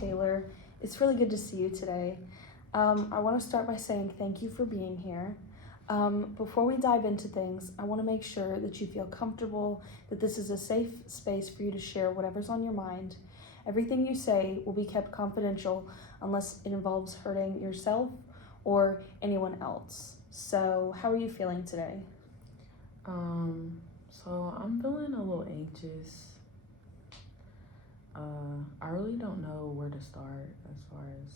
Taylor. It's really good to see you today. I want to start by saying thank you for being here. Before we dive into things, I want to make sure that you feel comfortable, that this is a safe space for you to share whatever's on your mind. Everything you say will be kept confidential unless it involves hurting yourself or anyone else. So, how are you feeling today? So I'm feeling a little anxious. I really don't know where to start as far as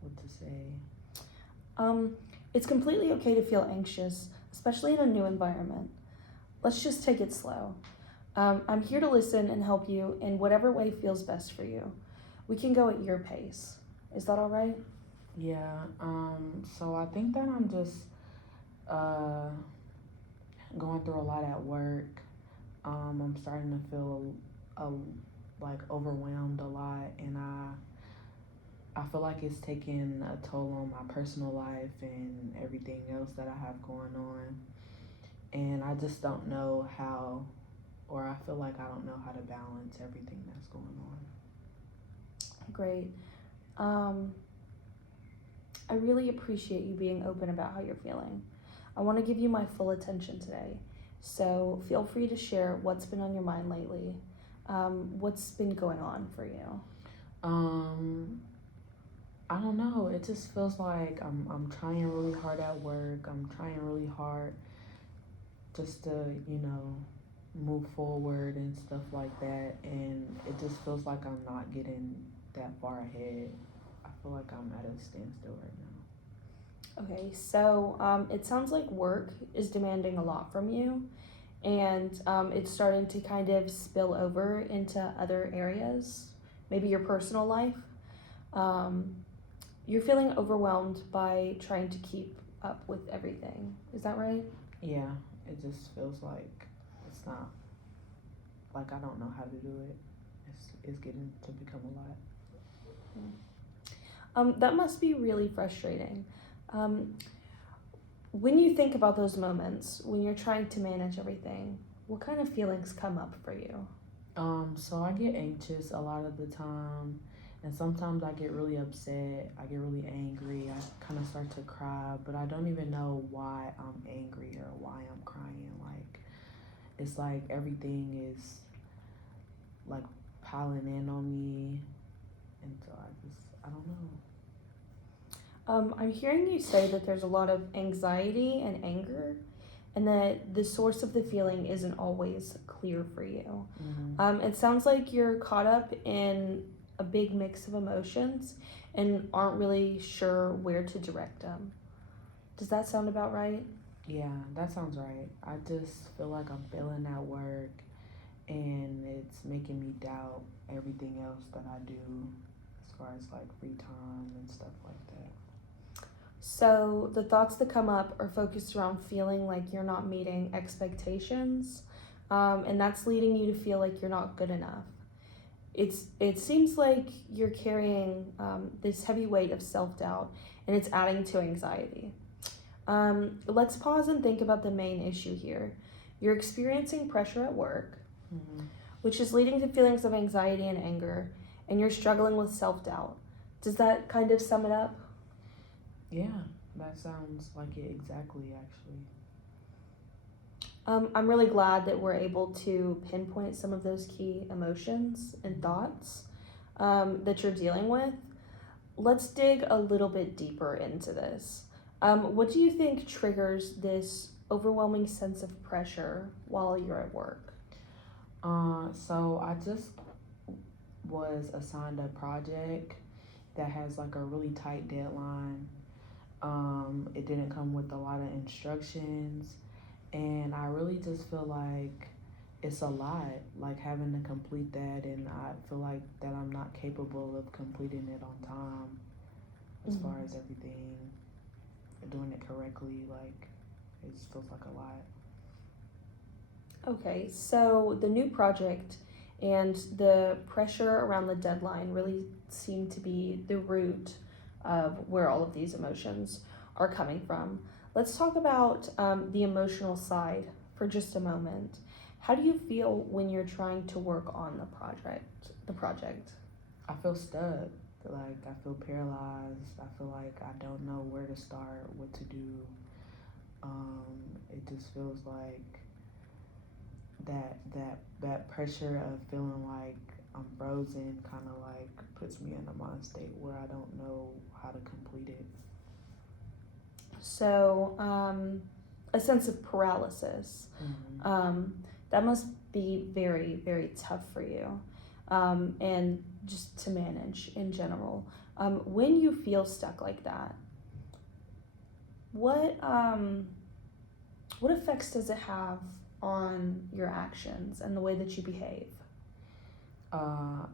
what to say. It's completely okay to feel anxious, especially in a new environment. Let's just take it slow. I'm here to listen and help you in whatever way feels best for you. We can go at your pace. Is that all right? Yeah, so I think that I'm just uh going through a lot at work. I'm starting to feel like overwhelmed a lot, and I feel like it's taking a toll on my personal life and everything else that I have going on. And I just don't know how, or I feel like I don't know how to balance everything that's going on. Great. Um, I really appreciate you being open about how you're feeling. I want to give you my full attention today. So feel free to share what's been on your mind lately. What's been going on for you? Um, I don't know. It just feels like I'm trying really hard at work. I'm trying really hard just to, move forward and stuff like that. And it just feels like I'm not getting that far ahead. I feel like I'm at a standstill right now. Okay, so it sounds like work is demanding a lot from you, and it's starting to kind of spill over into other areas, maybe your personal life. Um, you're feeling overwhelmed by trying to keep up with everything. Is that right? Yeah, it just feels like it's not, like I don't know how to do it. It's getting to become a lot. That must be really frustrating. Um, when you think about those moments when you're trying to manage everything, what kind of feelings come up for you? So I get anxious a lot of the time, and sometimes I get really upset. I get really angry. I kind of start to cry, but I don't even know why I'm angry or why I'm crying. Like, it's like everything is like piling in on me, and so I don't know. I'm hearing you say that there's a lot of anxiety and anger, and that the source of the feeling isn't always clear for you. It sounds like you're caught up in a big mix of emotions and aren't really sure where to direct them. Does that sound about right? Yeah, that sounds right. I just feel like I'm failing at work, and it's making me doubt everything else that I do as far as like free time and stuff like that. So the thoughts that come up are focused around feeling like you're not meeting expectations, and that's leading you to feel like you're not good enough. It seems like you're carrying this heavy weight of self-doubt, and it's adding to anxiety. Let's pause and think about the main issue here. You're experiencing pressure at work, Mm-hmm. which is leading to feelings of anxiety and anger, and you're struggling with self-doubt. Does that kind of sum it up? Yeah, that sounds like it exactly, actually. I'm really glad that we're able to pinpoint some of those key emotions and thoughts that you're dealing with. Let's dig a little bit deeper into this. What do you think triggers this overwhelming sense of pressure while you're at work? So I just was assigned a project that has like a really tight deadline. It didn't come with a lot of instructions, and I really just feel like it's a lot, like having to complete that, and I feel like that I'm not capable of completing it on time as far as everything, doing it correctly. Like, it just feels like a lot. Okay, so the new project and the pressure around the deadline really seem to be the root of where all of these emotions are coming from. Let's talk about the emotional side for just a moment. How do you feel when you're trying to work on the project? I feel stuck. Like I feel paralyzed. I feel like I don't know where to start, what to do. It just feels like that pressure of feeling like I'm frozen kind of like puts me in a mind state where I don't know how to complete it. So, a sense of paralysis. Mm-hmm. That must be very, very tough for you, and just to manage in general. When you feel stuck like that, what what effects does it have on your actions and the way that you behave?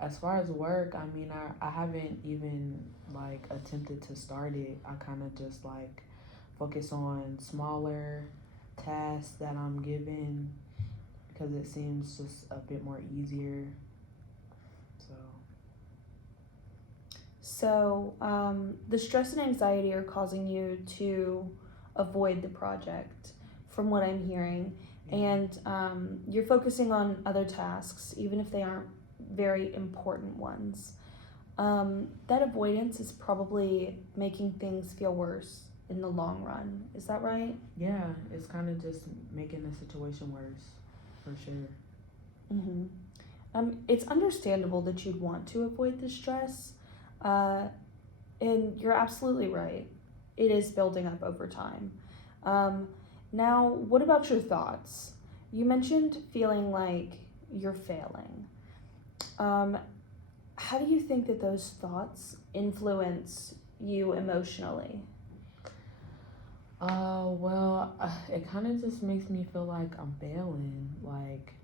As far as work, I mean, I haven't even like attempted to start it. I kind of just like focus on smaller tasks that I'm given because it seems just a bit more easier. So, So, the stress and anxiety are causing you to avoid the project, from what I'm hearing, yeah. and you're focusing on other tasks, even if they aren't very important ones. That avoidance is probably making things feel worse in the long run. Is that right? Yeah, it's kind of just making the situation worse, for sure. Mm-hmm. It's understandable that you'd want to avoid the stress, uh, and you're absolutely right. It is building up over time. Um, Now, what about your thoughts? You mentioned feeling like you're failing. Um, how do you think that those thoughts influence you emotionally? It kind of just makes me feel like I'm failing. Like,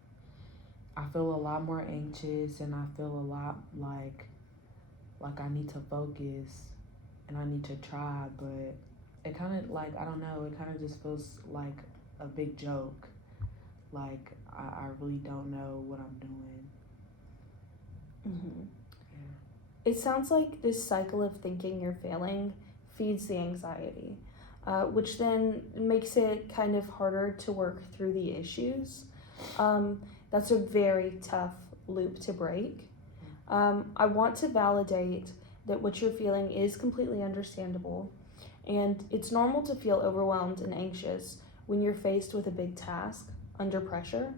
I feel a lot more anxious and I feel a lot like I need to focus and I need to try, but it kind of like I don't know, it kind of just feels like a big joke. Like I really don't know what I'm doing. Mm-hmm. Yeah. It sounds like this cycle of thinking you're failing feeds the anxiety, which then makes it kind of harder to work through the issues. That's a very tough loop to break. I want to validate that what you're feeling is completely understandable, and it's normal to feel overwhelmed and anxious when you're faced with a big task under pressure.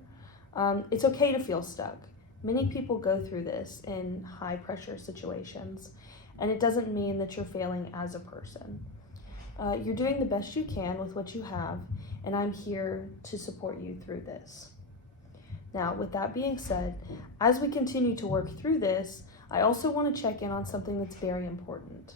It's okay to feel stuck. Many people go through this in high pressure situations, and it doesn't mean that you're failing as a person. You're doing the best you can with what you have, and I'm here to support you through this. Now, with that being said, as we continue to work through this, I also want to check in on something that's very important.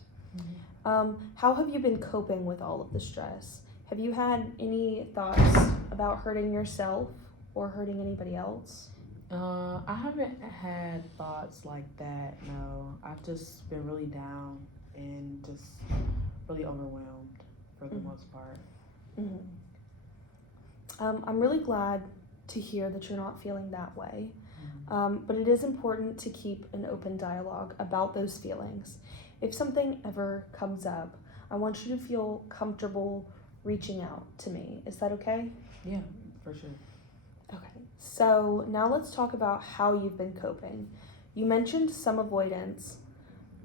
How have you been coping with all of the stress? Have you had any thoughts about hurting yourself or hurting anybody else? I haven't had thoughts like that. No, I've just been really down and just really overwhelmed for the most part. Mm-hmm. I'm really glad to hear that you're not feeling that way. But it is important to keep an open dialogue about those feelings. If something ever comes up, I want you to feel comfortable reaching out to me. Is that okay? Yeah, for sure. Okay, so now let's talk about how you've been coping. You mentioned some avoidance,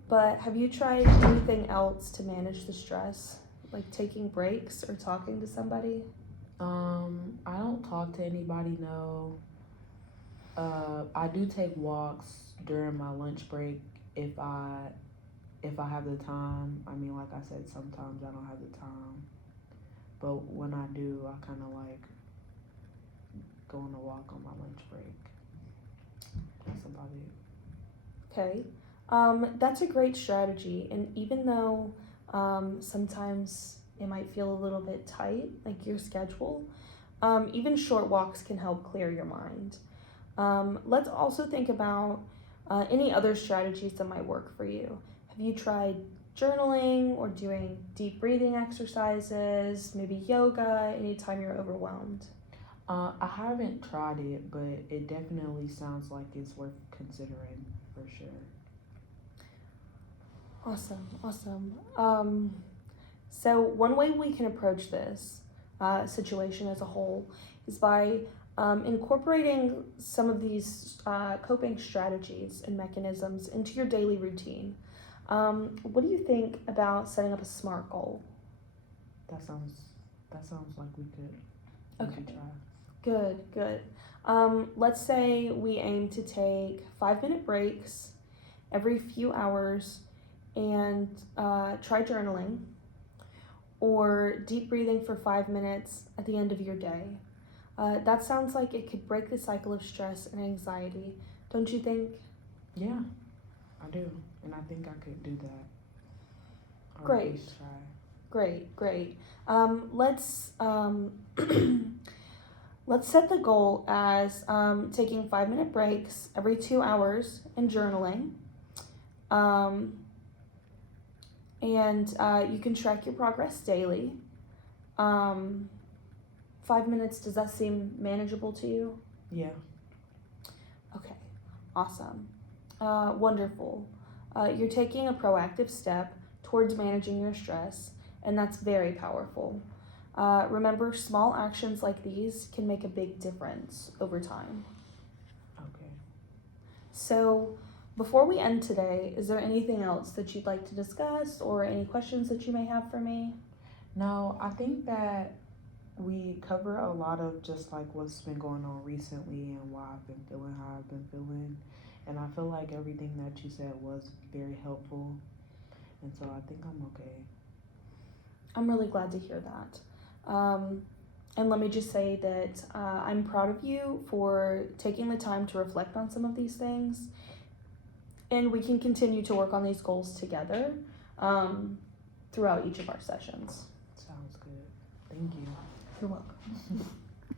but have you tried anything else to manage the stress, like taking breaks or talking to somebody? I don't talk to anybody, no. I do take walks during my lunch break if I have the time. I mean, like I said, sometimes I don't have the time, but when I do, I kind of like go on a walk on my lunch break. That's about it. Okay, that's a great strategy, and even though sometimes it might feel a little bit tight, like your schedule, even short walks can help clear your mind. Let's also think about any other strategies that might work for you. Have you tried journaling or doing deep breathing exercises, maybe yoga, anytime you're overwhelmed? I haven't tried it, but it definitely sounds like it's worth considering for sure. Awesome. So one way we can approach this situation as a whole is by incorporating some of these coping strategies and mechanisms into your daily routine. What do you think about setting up a SMART goal? That sounds like we could try. Good. Let's say we aim to take 5-minute breaks every few hours and try journaling or deep breathing for 5 minutes at the end of your day. That sounds like it could break the cycle of stress and anxiety, don't you think? Yeah, I do, and I think I could do that. Or Great. at least try. Great. Let's let's set the goal as taking 5-minute breaks every 2 hours and journaling. And you can track your progress daily. 5 minutes, does that seem manageable to you? Yeah. Okay, awesome. Wonderful. You're taking a proactive step towards managing your stress, and that's very powerful. Remember, small actions like these can make a big difference over time. Okay. So, before we end today, is there anything else that you'd like to discuss or any questions that you may have for me? No, I think that we cover a lot of just like what's been going on recently and why I've been feeling how I've been feeling. And I feel like everything that you said was very helpful. And so I think I'm okay. I'm really glad to hear that. And let me just say that I'm proud of you for taking the time to reflect on some of these things. And we can continue to work on these goals together throughout each of our sessions. Sounds good. Thank you. You're welcome.